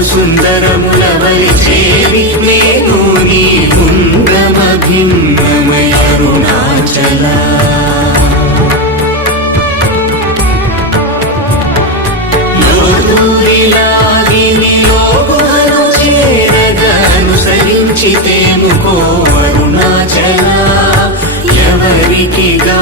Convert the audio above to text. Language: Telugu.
అళగు సుందరముల వలిచేవి నేను నీ గుండమ భిన్నమయ అనుసరించితేము కో అరుణాచల. ఎవరికి గా